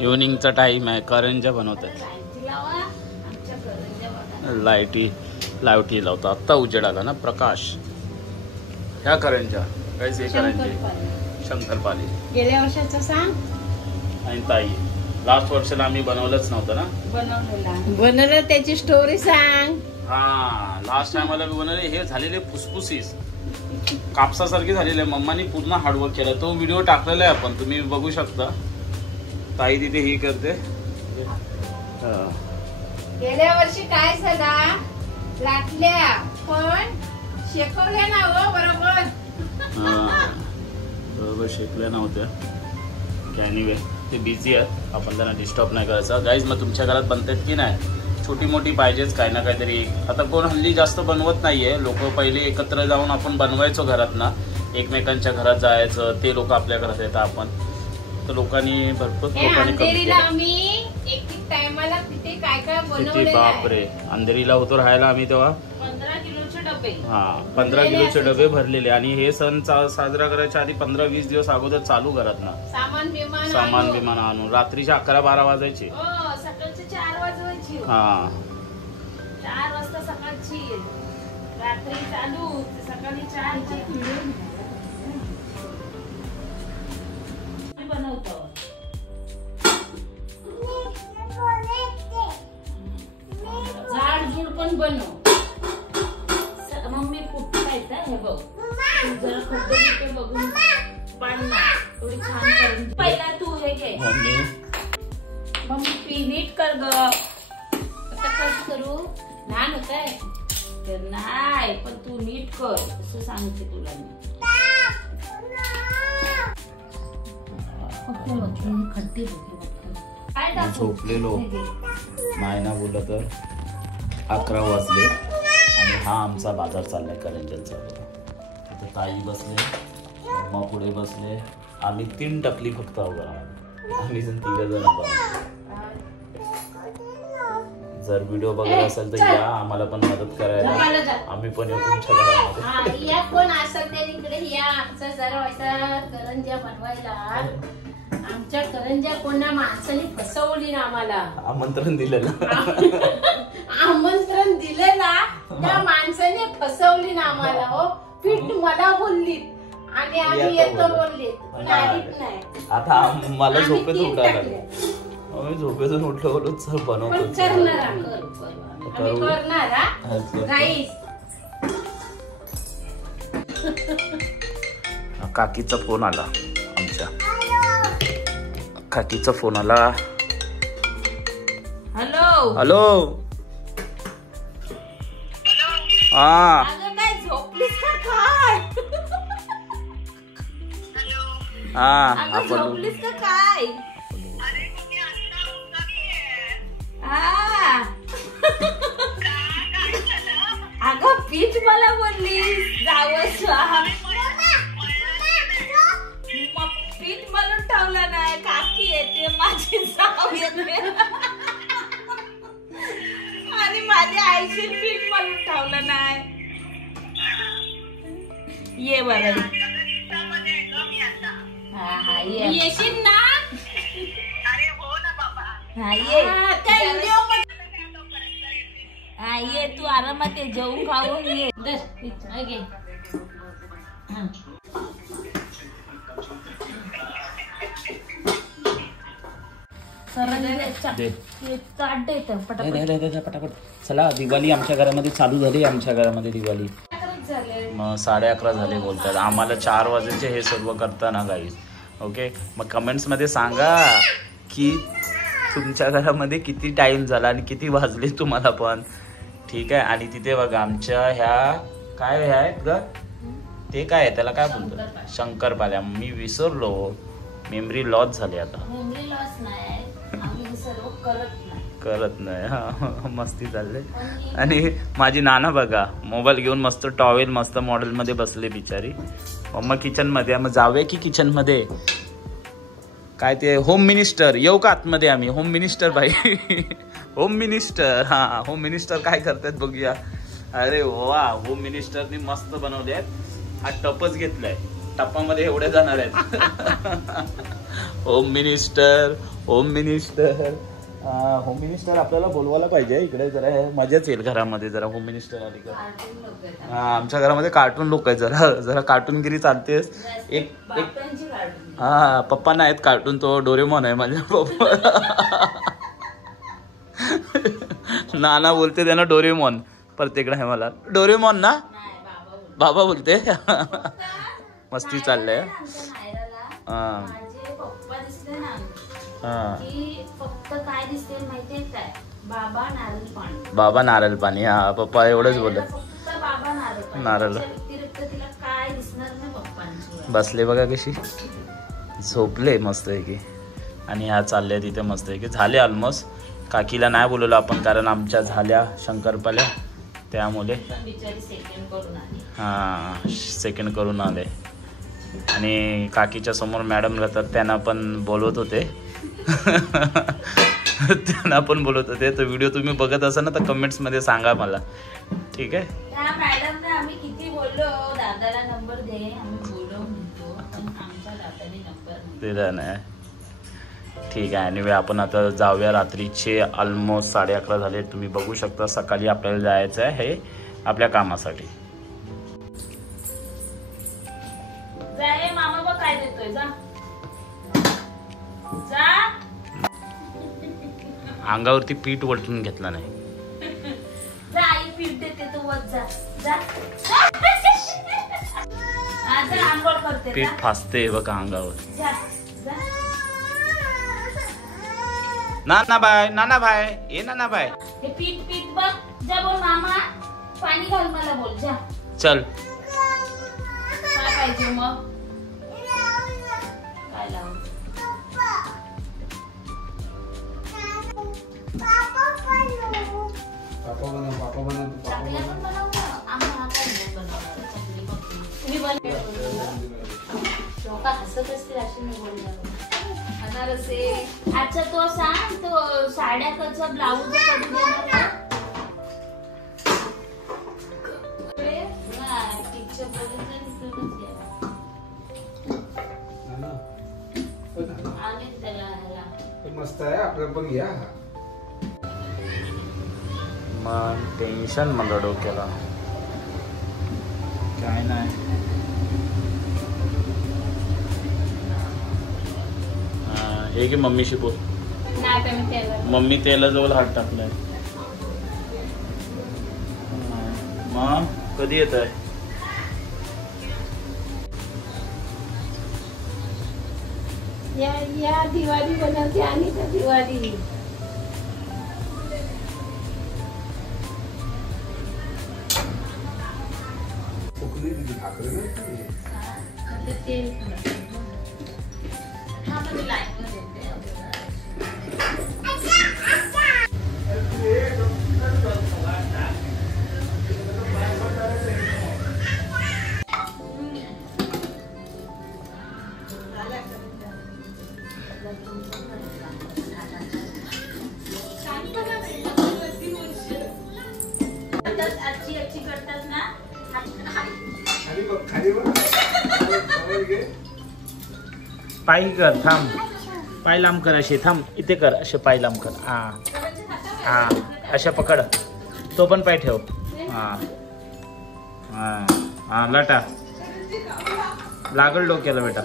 इव्हनिंगचा time आहे, करंजा बनवतात. लाईटी लावतो. आत्ता उजेड आला ना प्रकाश. ह्या करंजा काहीच हे करंजे शंकरपाली गेल्या वर्षाचं सांग. आणि ताई लास्ट वर्षाला आम्ही बनवलंच नव्हतं ना. बनवलं त्याची स्टोरी सांग. हा लास्ट टाइमला बनवले हे झालेले फुसफुसीस कापसासारखे झालेले. मम्मानी पूर्ण हार्डवर्क केलं. तो व्हिडिओ टाकलेला आहे आपण, तुम्ही बघू शकता. ताई तिथे ही करते. गेल्या वर्षी काय झाला, लाटल्या पण शेकवल्या ना हो बरोबर. बरोबर शेकल्या नव्हत्या. एनिवे ते बिझी आहेत, आपण त्यांना डिस्टर्ब नाही करायचं. गाईज मग तुमच्या घरात बनतात की नाही? छोटी मोठी पाहिजेच काही ना काहीतरी. आता कोण हल्ली जास्त बनवत नाहीये. लोक पहिले एकत्र जाऊन आपण बनवायचो घरात ना, एकमेकांच्या घरात जायचं. ते लोक आपल्या घरात येतात. आपण तर लोकांनी भरपूर लोकांनी टायमाला तिथे काय काय बनवले. बापरे, अंधेरीला होतो राहायला आम्ही तेव्हा. 15 किलोचे डबे. हा 15 किलोचे डबे भरलेले. आणि हे सण साजरा करायच्या आधी 15-20 दिवस अगोदर चालू घरात ना सामान बिमान आणून. रात्रीचे 11-12 वाजायचे. सकाळचे 4 वाजवायची. हा 4 वाजता सकाळची, रात्री चालू, सकाळी 4ची बनवतो. झाडझूड पण बनव. मम्मी कुठं येतात हे बघ. जरा खड्डे बघून पाडणार थोडी छान करून. पहिला तू हे घे मम्मी, पी नीट कर ग. आता कसं करू? लहान होत आहे तर नाही, पण तू नीट कर असं सांगते तुला मी. खड्डे काय झोपलेलो नाही ना बोललं तर 11 वाजले. आणि हा आमचा बाजार चाललाय करंजांचा. तिथे ताई बसले, मम्मा पुढे बसले, आम्ही 3 टकली फक्त उभं राहतो. आम्ही 3 जण. जर व्हिडिओ बघत असेल तर या, आम्हाला पण मदत करायला. आम्ही पण येऊ तुमच्या घरामध्ये. या कोण असेल ते इकडे या. आमचा जरा व्हायचा करंजा बनवायला. आमच्या करंजा कोणा माणसाने फसवली ना आम्हाला. आमंत्रण दिलेलं आमंत्रण दिले ना त्या माणसाने फसवली ना आम्हाला. हो पीठ मला बोलली आणि आम्ही येतो बोलले पण आलीच नाही. आता मला झोपेतून उठायला आम्ही झोपेतून उठलो बोलू चल बनवतो. काकीचा फोन आला. आमच्या काकीचा फोन आला. Hello hello. हा काय झोपलीस का काय? हा झोपलीस का काय? अगं पीठ मला बोलली जावं. पीठ मळून ठेवलं नाही. काकी येते माझी जाव येते आणि माझ्या आईचे पीठ मळून ठेवलं नाही. ये बरं. हा येशील ना? हा ये. हा ये तू आरामात ये, जेवून खाऊन ये. पटापट चला. दिवाळी आमच्या घरामध्ये चालू झाली. आमच्या घरामध्ये दिवाळी मग 11:30 झाले बोलतात. आम्हाला 4 वाजेचे हे सर्व करताना गाईज. ओके मग कमेंट्स मध्ये सांगा की तुमच्या घरामध्ये किती टाइम झाला आणि किती वाजले तुम्हाला पण. ठीक आहे. आणि तिथे बघा आमच्या ह्या काय ह्या आहेत ग, ते काय आहे त्याला काय बोलतात? शंकरपाल्या. मी विसरलो. मेमरी लॉस झाली आता. मेमरी लॉस नाही, आम्ही सर्व करत नाही. हा मस्ती चालले. आणि माझी नाना बघा मोबाईल घेऊन मस्त टॉवेल मस्त मॉडेल मध्ये बसले बिचारी. मम्मा किचन मध्ये. मग जाऊया की किचन मध्ये. काय ते होम मिनिस्टर येऊ का आतमध्ये? आम्ही होम मिनिस्टर भाई. Home minister. हा होम मिनिस्टर काय करतात बघूया. अरे वा होम मिनिस्टरनी मस्त बनवले आहेत. हा टपच घेतलाय. टप्पामध्ये एवढे जाणार आहेत. होम मिनिस्टर होम मिनिस्टर आपल्याला बोलवायला पाहिजे इकडे, जरा मजाच येईल घरामध्ये जरा होम मिनिस्टर आली का. आमच्या घरामध्ये कार्टून लोक आहेत, जरा कार्टूनगिरी चालतेच. एक पप्पा नाही आहेत कार्टून, तो डोरेमॉन आहे माझ्या पप्पा. नाना बोलते त्यांना डोरेमॉन, प्रत्येकडे आहे मला डोरेमॉन ना, बाबा बोलते. मस्ती चाललंय. बाबा नारळ पाणी. हा पप्पा एवढंच बोलत. नारळ बसले बघा कशी, झोपले मस्त आहे की. आणि ह्या चालल्या तिथे मस्त आहे की. झाले ऑलमोस्ट. काकीला नाही बोलवलं आपण कारण आमच्या झाल्या शंकरपाल्या, त्यामुळे हां सेकंड करून आले. आणि काकीच्या समोर मॅडम राहतात, त्यांना पण बोलवत होते. त्यांना पण बोलत होते. तर व्हिडिओ तुम्ही बघत असाल ना तर कमेंट्स मध्ये सांगा मला, ठीक आहे. आम्ही किती बोललो दादाला नंबर दे, आम्ही बोलवून म्हणतो पण आमच्या दादाने नंबर दिला नाही. ठीक आहे. आणि आपण आता जाऊया. रात्रीचे ऑलमोस्ट 11:30 झाले. तुम्ही बघू शकता सकाळी आपल्याला जायचं आहे हे आपल्या कामासाठी. मामा बघ काय देतोय, जा जा. अंगावरती पीठ वळटून घेतला नाही. जा आई पीठ देते, तू वर जा जा. आंघोळ करते. पीठ फासते बघा अंगावर. जा जा. नाना भाई ये नाना भाई. हे पीठ बघ. जा बोल मामा पाणी घाल मला, बोल जा. चल काय पाहिजे मग, काय लावू. हसत असतील अशी मी बोलणार. अच्छा तो सांग, तो साड्या कसा ब्लाऊज कधी देणार. मस्त आहे आपलं पण घ्या. मग टेन्शन मला डोक्याला काय नाही. हे की मम्मीशी बोल. मम्मी तेलाजवळ हात टाकलाय. मग कधी येत आहे. या दिवाळी बनवते आणि त्या दिवाळी तेल पाय कर, थांब. पाय लांब कर असे. थांब इथे कर असे. पाय लांब कर. हा हा अशा पकड. तो पण पाय ठेव. हा हा हा लाटा लागल डोक्याला बेटा.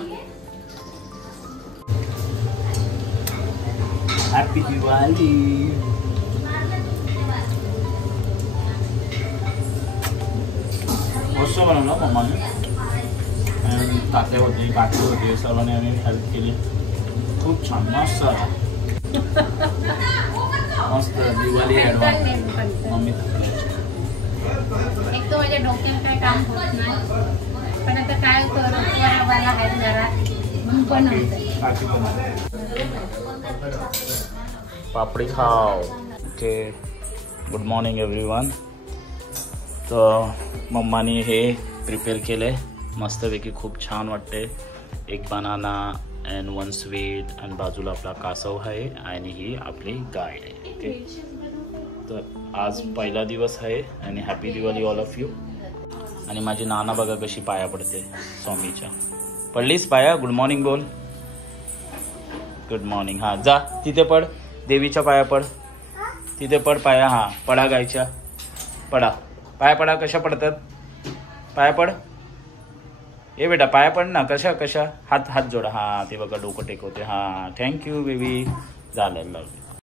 हॅपी दिवाळी. मस्त बनवलं मम्माने. तात्या होते, काकी होते, सर्वांनी आम्ही हेल्प केली. खूप छान मस्त मस्त दिवाळी ॲडव्हान्स. मम्मी एक तर माझ्या डोक्यात काय काम होत नाही, पण आता काय करू आहेत घरात म्हणून पण पापडी खाव. ओके. Good morning everyone. तर मम्माने हे प्रिपेअर केले मस्तपैकी. खूप छान वाटते. एक बनाना अँड 1 स्वीट आणि बाजूला आपला कासव आहे आणि ही आपली गाय आहे. ओके. तर आज पहिला दिवस आहे आणि happy Diwali all of you. आणि माझी नाना बघा कशी पाया पडते स्वामीच्या. पडलीस पाया? गुड मॉर्निंग बोल. Good morning. हा जा तिथे पड, देवीच्या पाया पड, तिथे पड पाया. हा पडा गायच्या, पडा पाया पडा. कशा पडतात पाया? पड ए बेटा, पाया पड ना. कशा हात जोडा. हा ते बघा डोकं टेकवते. हा थँक्यू बेबी. झालं.